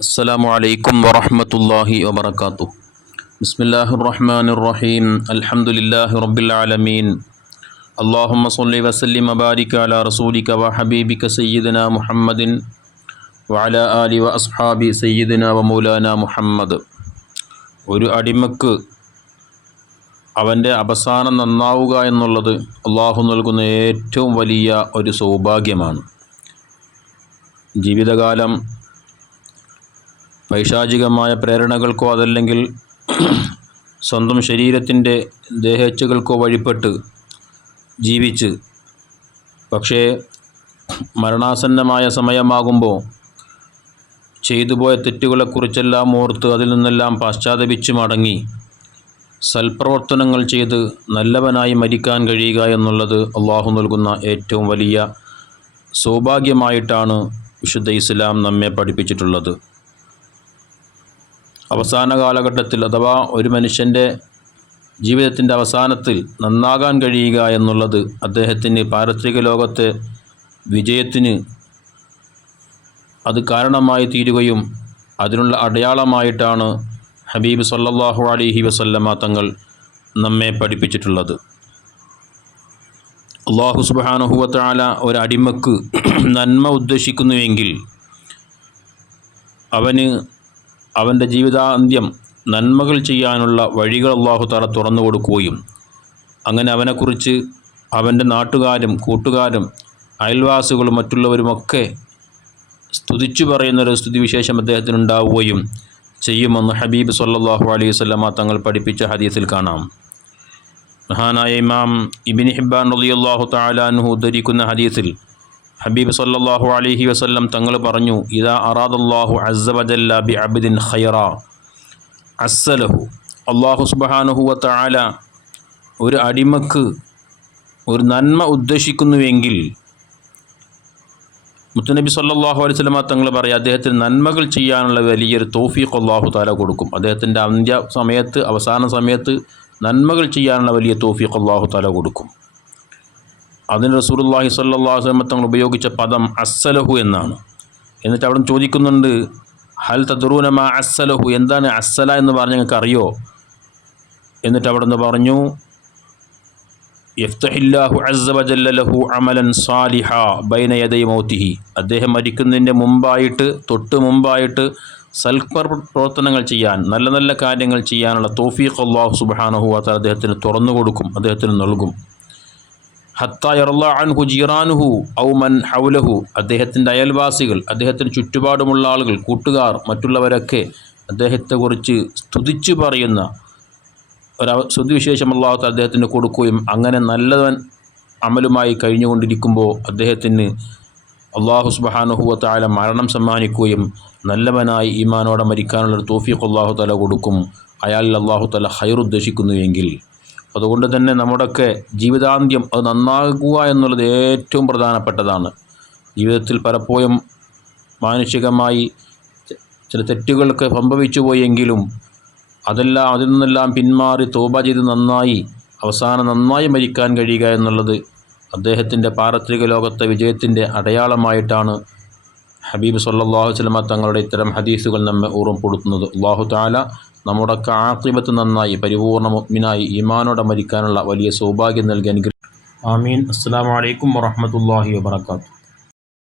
السلام عليكم ورحمة الله وبركاته بسم الله الرحمن الرحيم الحمد لله رب العالمين اللهم صل وسلم وبارك على رسولك وحبيبك سيدنا محمد وعلى آل وأصحاب سيدنا ومولانا محمد ഒരു അടിമക്ക് അവൻ്റെ അവസാനം നന്നാവുക എന്നുള്ളത് അള്ളാഹു നൽകുന്ന ഏറ്റവും വലിയ ഒരു സൗഭാഗ്യമാണ് ജീവിതകാലം പൈശാചികമായ പ്രേരണകൾക്കോ അതല്ലെങ്കിൽ സ്വന്തം ശരീരത്തിന്റെ ദേഹേച്ഛകൾക്കോ വഴിപ്പെട്ട് ജീവിച്ച് പക്ഷേ മരണാസന്നമായ സമയമാകുമ്പോൾ ചെയ്തുപോയ തെറ്റുകളെക്കുറിച്ചെല്ലാം ഓർത്ത് അതിൽ നിന്നെല്ലാം പാശ്ചാത്തപിച്ച് മടങ്ങി സൽപ്രവർത്തനങ്ങൾ ചെയ്ത് നല്ലവനായി മരിക്കാൻ കഴിയുക എന്നുള്ളത് അള്ളാഹു നൽകുന്ന ഏറ്റവും വലിയ സൗഭാഗ്യമായിട്ടാണ് വിശുദ്ധ ഇസ്ലാം നമ്മെ പഠിപ്പിച്ചിട്ടുള്ളത്. അവസാന കാലഘട്ടത്തിൽ അഥവാ ഒരു മനുഷ്യന്റെ ജീവിതത്തിന്റെ അവസാനത്തിൽ നന്നാകാൻ കഴിയുക എന്നുള്ളത് അദ്ദേഹത്തിന് പാരത്രിക ലോകത്തെ വിജയത്തിന് അത് കാരണമായി തീരുകയും അതിനുള്ള അടയാളമായിട്ടാണ് ഹബീബ് സല്ലാഹു അലൈഹി വസല്ലമ തങ്ങൾ നമ്മെ പഠിപ്പിച്ചിട്ടുള്ളത്. അള്ളാഹു സുബാനുഹുവത്താല ഒരടിമക്ക് നന്മ ഉദ്ദേശിക്കുന്നുവെങ്കിൽ അവന് അവന്റെ ജീവിതാന്ത്യം നന്മകൾ ചെയ്യാനുള്ള വഴികൾ അള്ളാഹു തല തുറന്നു കൊടുക്കുകയും അങ്ങനെ അവനെക്കുറിച്ച് അവന്റെ നാട്ടുകാരും കൂട്ടുകാരും അയൽവാസികളും മറ്റുള്ളവരുമൊക്കെ സ്തുതിച്ചു പറയുന്നൊരു സ്തുതിവിശേഷം അദ്ദേഹത്തിന് ഉണ്ടാവുകയും ചെയ്യുമെന്ന് ഹബീബ് സല്ലാഹു അലൈഹി സ്വല്ലമ തങ്ങൾ പഠിപ്പിച്ച ഹദീസിൽ കാണാം. മഹാനായ ഇമാം ഇബിൻ ഹിബാൻ റളിയല്ലാഹു താലാൻഹു ഉദ്ധരിക്കുന്ന ഹദീസിൽ ഹബീബ് സല്ലാഹു അലഹി വസല്ലം തങ്ങൾ പറഞ്ഞു ഇദാ അറാദുല്ലാഹു അസ്സവജല്ല ബി അബിദിൻ ഖൈറ അസ്സലഹു. അള്ളാഹു സുബ്ഹാനഹു വ ഒരു അടിമക്ക് ഒരു നന്മ ഉദ്ദേശിക്കുന്നുവെങ്കിൽ മുത്തുനബി സല്ലാഹു അലൈഹി വസല്ലമ തങ്ങൾ പറയാം അദ്ദേഹത്തിന് നന്മകൾ ചെയ്യാനുള്ള വലിയൊരു തോഫീഖ് അള്ളാഹു താല കൊടുക്കും. അദ്ദേഹത്തിന്റെ അന്ത്യ സമയത്ത് അവസാന സമയത്ത് നന്മകൾ ചെയ്യാനുള്ള വലിയ തോഫീഖ് അള്ളാഹു താല കൊടുക്കും. അതിന് റസൂലുള്ളാഹി സ്വല്ലല്ലാഹു സ്വലമ തങ്ങൾ ഉപയോഗിച്ച പദം അസ്സലഹു എന്നാണ്. എന്നിട്ട് അവിടെ ചോദിക്കുന്നുണ്ട് ഹൽ തദ്റൂനമ അസ്സലഹു? എന്താണ് അസ്സല എന്ന് പറഞ്ഞ് ഞങ്ങൾക്ക് അറിയോ എന്നിട്ട് അവിടെ നിന്ന് പറഞ്ഞു യഫ്തഹില്ലാഹു അസ്സ അമലൻ സാലിഹ ബൈന യദൈ മൗത്തിഹി. അദ്ദേഹം മരിക്കുന്നതിന്റെ മുമ്പായിട്ട് തൊട്ട് മുമ്പായിട്ട് സൽപ്രവർത്തനങ്ങൾ ചെയ്യാൻ നല്ല നല്ല കാര്യങ്ങൾ ചെയ്യാനുള്ള തോഫീഖ് അള്ളാഹു സുബാനഹു അത് അദ്ദേഹത്തിന് തുറന്നു കൊടുക്കും അദ്ദേഹത്തിന് നൽകും. മൻ ഹൗലഹു. അദ്ദേഹത്തിന്റെ അയൽവാസികൾ അദ്ദേഹത്തിന് ചുറ്റുപാടുമുള്ള ആളുകൾ കൂട്ടുകാർ മറ്റുള്ളവരൊക്കെ അദ്ദേഹത്തെക്കുറിച്ച് സ്തുതിച്ചു പറയുന്ന ഒരു സ്തുതിവിശേഷം അള്ളാഹു അദ്ദേഹത്തിന് കൊടുക്കുകയും അങ്ങനെ നല്ലവൻ അമലുമായി കഴിഞ്ഞുകൊണ്ടിരിക്കുമ്പോൾ അദ്ദേഹത്തിന് അള്ളാഹു സുബഹാനുഹുവ താല മരണം സമ്മാനിക്കുകയും നല്ലവനായി ഈമാനോടെ മരിക്കാനുള്ള തോഫീഖ് അള്ളാഹു തല കൊടുക്കും. അയാളിൽ അള്ളാഹു തല ഹൈറുദ്ദേശിക്കുന്നുവെങ്കിൽ അതുകൊണ്ട് തന്നെ നമ്മുടെയൊക്കെ ജീവിതാന്ത്യം അത് നന്നാകുക എന്നുള്ളത് ഏറ്റവും പ്രധാനപ്പെട്ടതാണ്. ജീവിതത്തിൽ പലപ്പോഴും മാനുഷികമായി ചില തെറ്റുകളൊക്കെ സംഭവിച്ചു പോയെങ്കിലും അതെല്ലാം അതിൽ നിന്നെല്ലാം പിന്മാറി തോബ ചെയ്ത് നന്നായി അവസാനം നന്നായി മരിക്കാൻ കഴിയുക എന്നുള്ളത് അദ്ദേഹത്തിന്റെ പാരത്രിക ലോകത്തെ വിജയത്തിന്റെ അടയാളമായിട്ടാണ് ഹബീബ് സല്ലാഹു വസ്ലമ തങ്ങളുടെ ഇത്തരം ഹദീസുകൾ നമ്മെ ഓർമ്മപ്പെടുത്തുന്നത്. അള്ളാഹു താല നമ്മുടെ ആക്രിബത്ത് നന്നായി പരിപൂർണ മുഗ്മിനായി ഈമാനോടെ മരിക്കാനുള്ള വലിയ സൗഭാഗ്യം നൽകി അനുഗ്രഹം ആമീൻ. അസ്സാം വലൈക്കും വാഹമത്തല്ലാഹി വാബർക്കാത്തു